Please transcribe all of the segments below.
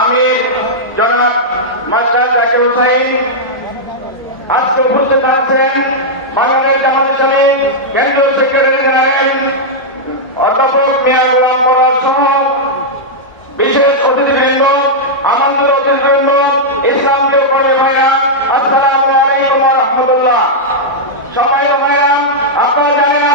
আমি জনাব মাস্টার জাকির হুসাইন, আজকে উপস্থিত আছেন বাংলাদেশ জামাত ইসলামী কেন্দ্রীয় সেক্রেটারি জেনারেল অধ্যাপক মিয়া গোলাম মোরা সহ বিশেষ অতিথিবৃন্দ আমাদের অতিথিবৃন্দ ইসলাম কেউ করে ভাইরা, আসসালাম আলাইকুম রহমতুল্লাহ। সবাই ভাইরা, আপনারা জানেন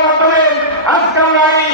মাধ্যমে আজকে আমরা এই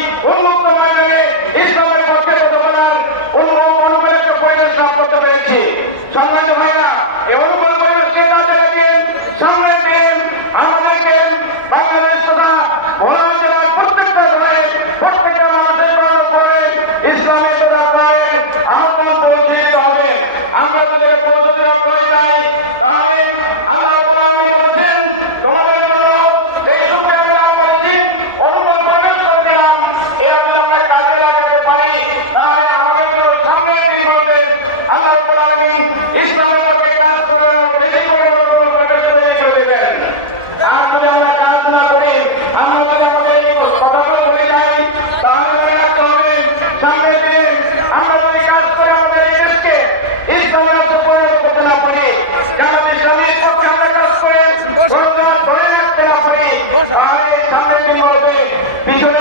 সামনের দিন